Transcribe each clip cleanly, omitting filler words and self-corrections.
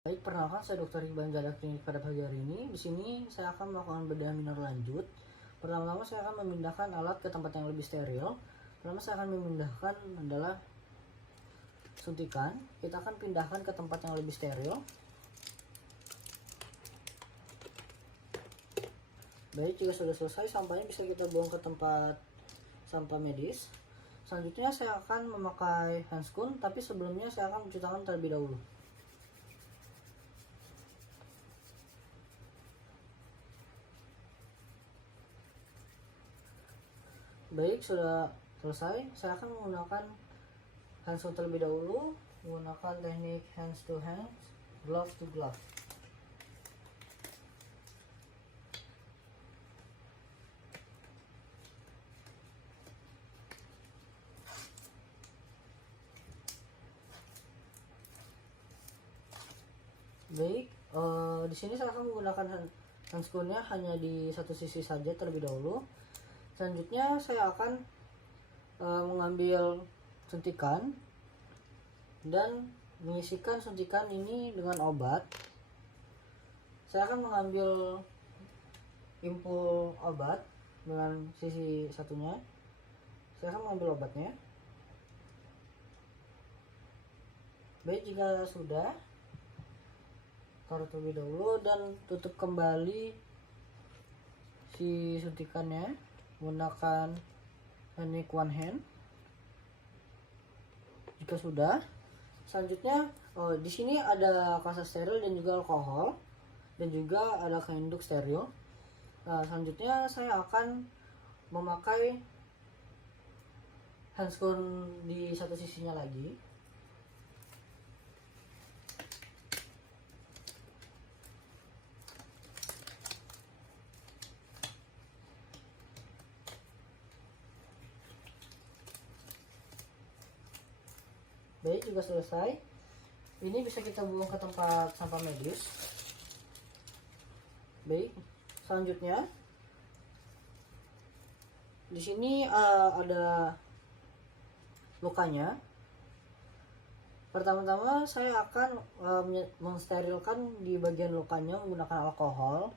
Baik, perkenalkan saya Dr. Iqbal Jada Klinik pada pagi hari ini. Di sini saya akan melakukan bedah minor lanjut. Pertama-tama saya akan memindahkan alat ke tempat yang lebih steril. Pertama saya akan memindahkan adalah suntikan. Kita akan pindahkan ke tempat yang lebih steril. Baik, jika sudah selesai sampahnya bisa kita buang ke tempat sampah medis. Selanjutnya saya akan memakai handscoon, tapi sebelumnya saya akan mencuci tangan terlebih dahulu. Baik, sudah selesai. Saya akan menggunakan handscoon terlebih dahulu, menggunakan teknik hands to hands, glove to glove. Baik, di sini saya akan menggunakan handscoonnya hanya di satu sisi saja terlebih dahulu. Selanjutnya saya akan mengambil suntikan dan mengisikan suntikan ini dengan obat. Saya akan mengambil impul obat dengan sisi satunya. Saya akan mengambil obatnya. Baik, jika sudah, taruh terlebih dahulu dan tutup kembali si suntikannya menggunakan teknik one hand. Jika sudah, selanjutnya di sini ada kasa steril dan juga alkohol dan juga ada kain induk steril. Selanjutnya saya akan memakai handscoon di satu sisinya lagi. Baik, juga selesai. Ini bisa kita buang ke tempat sampah medis. Baik, selanjutnya di sini ada lukanya. Pertama-tama saya akan mensterilkan di bagian lukanya menggunakan alkohol.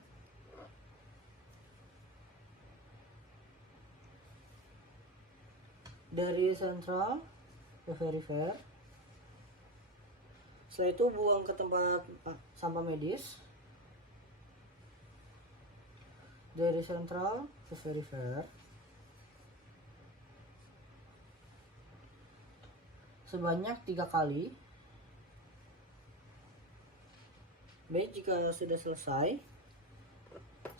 Dari sentral ke perifer. Setelah itu buang ke tempat sampah medis. Dari sentral ke perifer. Sebanyak 3 kali. Baik, jika sudah selesai,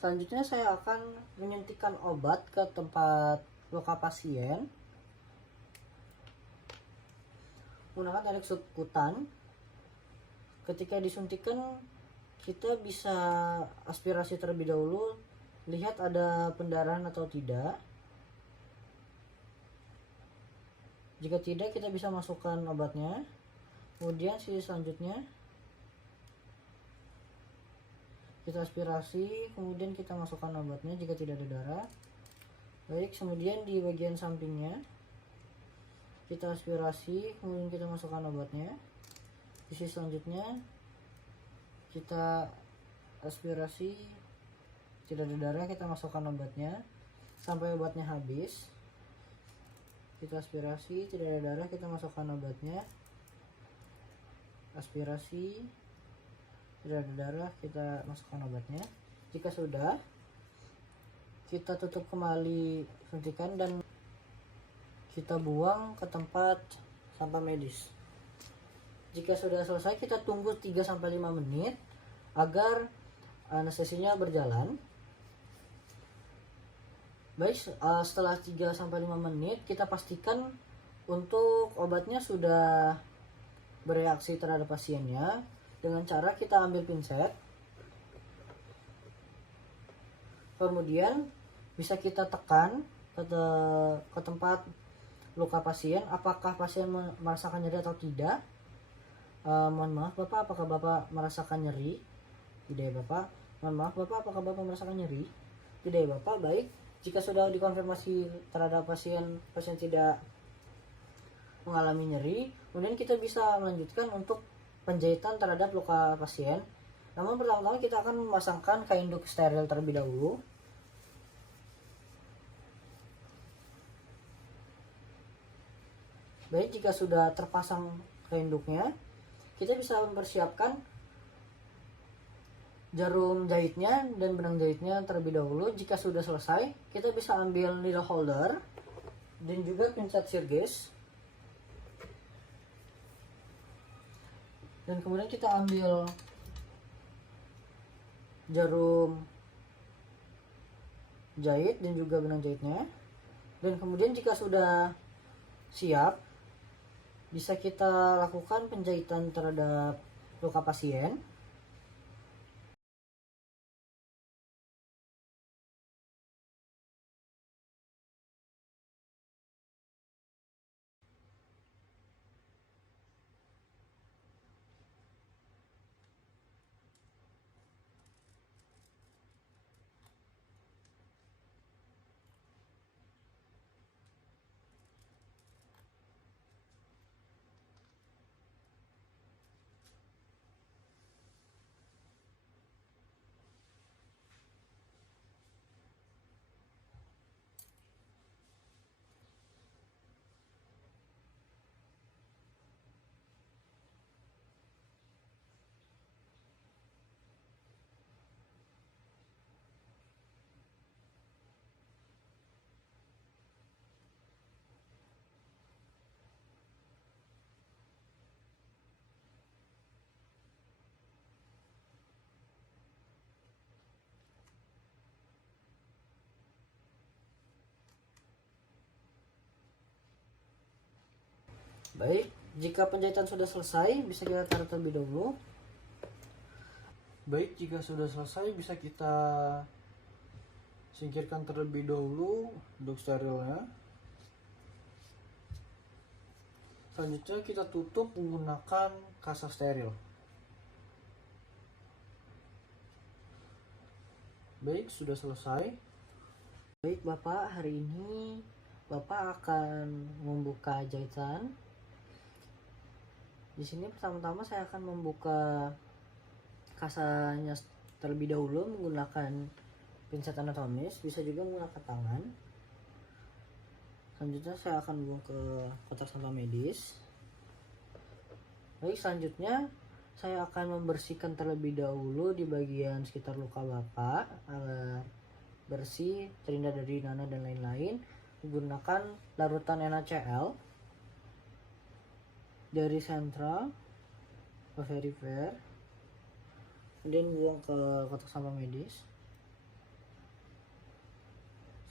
selanjutnya saya akan menyuntikkan obat ke tempat luka pasien menggunakan teknik subkutan. Ketika disuntikan, kita bisa aspirasi terlebih dahulu, lihat ada pendarahan atau tidak. Jika tidak, kita bisa masukkan obatnya. Kemudian sisi selanjutnya kita aspirasi, kemudian kita masukkan obatnya jika tidak ada darah. Baik, kemudian di bagian sampingnya kita aspirasi, kemudian kita masukkan obatnya. Sisi selanjutnya kita aspirasi, tidak ada darah, kita masukkan obatnya sampai obatnya habis. Kita aspirasi, tidak ada darah, kita masukkan obatnya. Aspirasi, tidak ada darah, kita masukkan obatnya. Jika sudah, kita tutup kembali suntikan dan kita buang ke tempat sampah medis. Jika sudah selesai, kita tunggu 3-5 menit agar anestesinya berjalan. Baik, setelah 3-5 menit kita pastikan untuk obatnya sudah bereaksi terhadap pasiennya dengan cara kita ambil pinset. Kemudian bisa kita tekan ke tempat luka pasien, apakah pasien merasakan nyeri atau tidak. Mohon maaf Bapak, apakah Bapak merasakan nyeri? Tidak ya Bapak. Mohon maaf Bapak, apakah Bapak merasakan nyeri? Tidak ya Bapak. Baik, jika sudah dikonfirmasi terhadap pasien tidak mengalami nyeri, kemudian kita bisa melanjutkan untuk penjahitan terhadap luka pasien. Namun pertama-tama kita akan memasangkan kain duk steril terlebih dahulu. Baik, jika sudah terpasang kain duknya, kita bisa mempersiapkan jarum jahitnya dan benang jahitnya terlebih dahulu. Jika sudah selesai, kita bisa ambil needle holder dan juga pinset sirges. Dan kemudian kita ambil jarum jahit dan juga benang jahitnya. Dan kemudian jika sudah siap, bisa kita lakukan penjahitan terhadap luka pasien. Baik, jika penjahitan sudah selesai, bisa kita taruh terlebih dahulu. Baik, jika sudah selesai, bisa kita singkirkan terlebih dahulu duk sterilnya. Selanjutnya kita tutup menggunakan kasa steril. Baik, sudah selesai. Baik Bapak, hari ini Bapak akan membuka jahitan. Di sini pertama-tama saya akan membuka kasanya terlebih dahulu menggunakan pinset anatomis, bisa juga menggunakan tangan. Selanjutnya saya akan buang ke kotak sampah medis. Baik, selanjutnya saya akan membersihkan terlebih dahulu di bagian sekitar luka Bapak agar bersih, terhindar dari nanah dan lain-lain, menggunakan larutan NaCl dari sentral ke verifer, kemudian buang ke kotak sampah medis.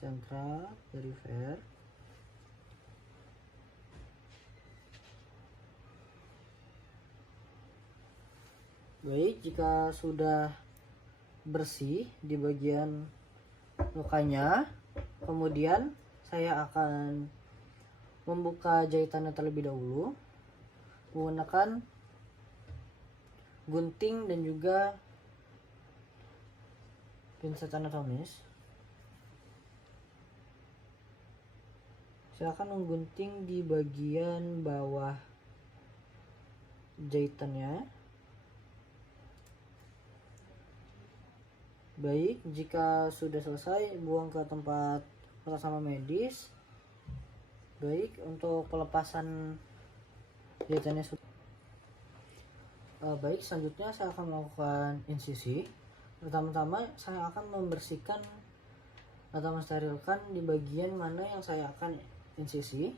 Sentral, verifer. Baik, jika sudah bersih di bagian lukanya, kemudian saya akan membuka jahitannya terlebih dahulu menggunakan gunting dan juga pinset anatomis. Saya akan menggunting di bagian bawah jahitannya. Baik, jika sudah selesai, buang ke tempat kotak sampah medis. Baik, untuk pelepasan jahitannya sudah. Baik, selanjutnya saya akan melakukan insisi. Pertama-tama saya akan membersihkan atau mensterilkan di bagian mana yang saya akan insisi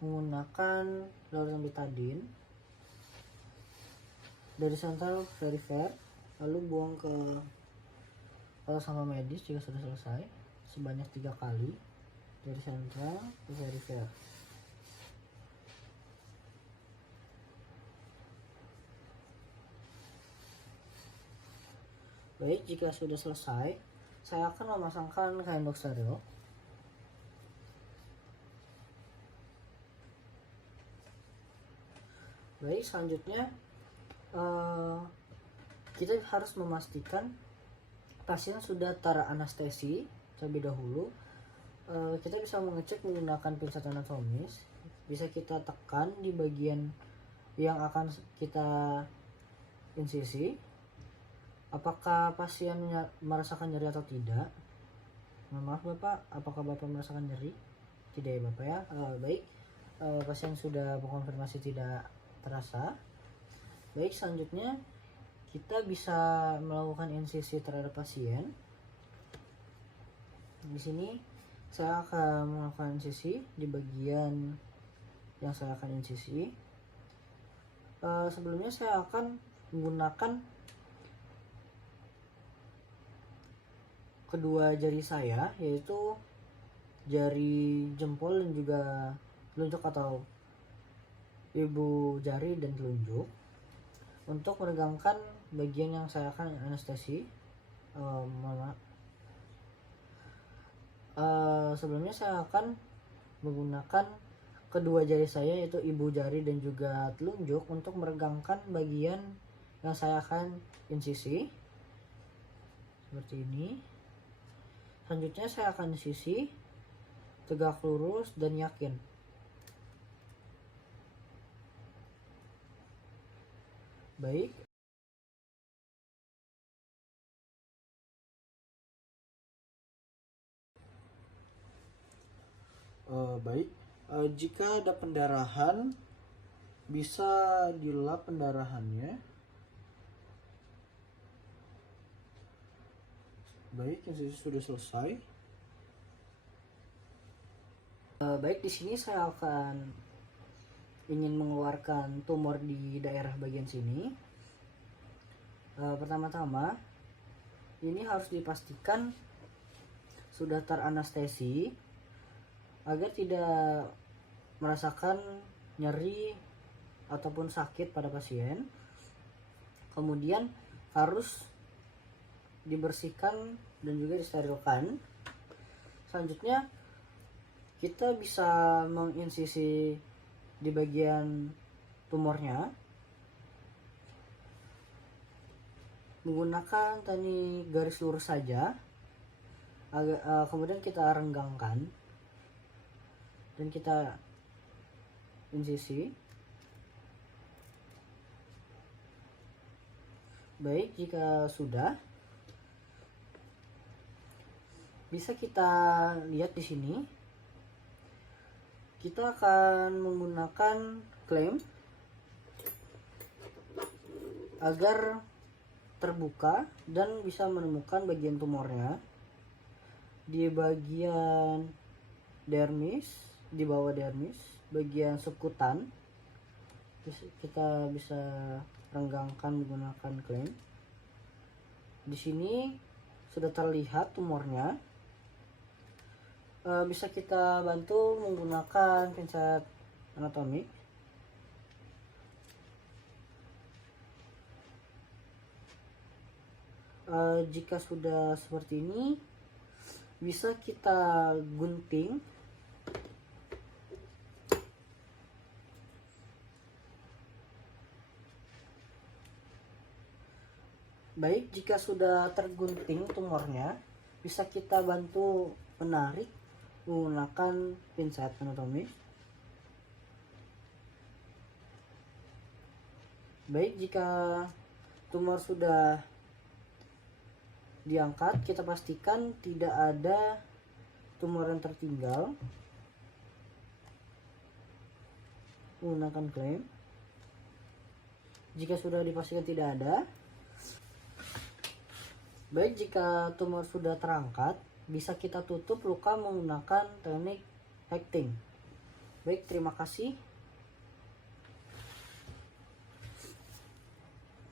menggunakan larutan betadine dari sentral verifer, lalu buang ke kotak sampah medis jika sudah selesai sebanyak 3 kali dari sentral ke verifer. Baik, jika sudah selesai, saya akan memasangkan kain dok steril. Baik, selanjutnya kita harus memastikan pasien sudah teranestesi terlebih dahulu. Kita bisa mengecek menggunakan pinset anatomis. Bisa kita tekan di bagian yang akan kita insisi. Apakah pasien merasakan nyeri atau tidak? Maaf Bapak, apakah Bapak merasakan nyeri? Tidak ya Bapak ya. Baik, pasien sudah berkonfirmasi tidak terasa. Baik, selanjutnya kita bisa melakukan insisi terhadap pasien. Di sini saya akan melakukan insisi di bagian yang saya akan insisi. Sebelumnya saya akan menggunakan kedua jari saya, yaitu jari jempol dan juga telunjuk atau ibu jari dan telunjuk, untuk meregangkan bagian yang saya akan anestesi. Sebelumnya saya akan menggunakan kedua jari saya, yaitu ibu jari dan juga telunjuk, untuk meregangkan bagian yang saya akan insisi seperti ini. Selanjutnya saya akan insisi tegak lurus dan yakin. Baik. Baik. Jika ada pendarahan, bisa dilap pendarahannya. Baik, insisi sudah selesai. Baik, di sini saya akan ingin mengeluarkan tumor di daerah bagian sini. Pertama-tama, ini harus dipastikan sudah teranestesi agar tidak merasakan nyeri ataupun sakit pada pasien. Kemudian harus dibersihkan dan juga disterilkan. Selanjutnya kita bisa menginsisi di bagian tumornya menggunakan teknik garis lurus saja. Kemudian kita renggangkan dan kita insisi. Baik, jika sudah, bisa kita lihat di sini. Kita akan menggunakan klem agar terbuka dan bisa menemukan bagian tumornya di bagian dermis, di bawah dermis, bagian subkutan. Kita bisa renggangkan menggunakan klem. Di sini sudah terlihat tumornya. Bisa kita bantu menggunakan pinset anatomik. Jika sudah seperti ini, bisa kita gunting. Baik, jika sudah tergunting tumornya, bisa kita bantu menarik menggunakan pinset anatomis. Baik, jika tumor sudah diangkat, kita pastikan tidak ada tumor yang tertinggal menggunakan klem. Jika sudah dipastikan tidak ada, baik, jika tumor sudah terangkat, bisa kita tutup luka menggunakan teknik hecting. Baik, terima kasih.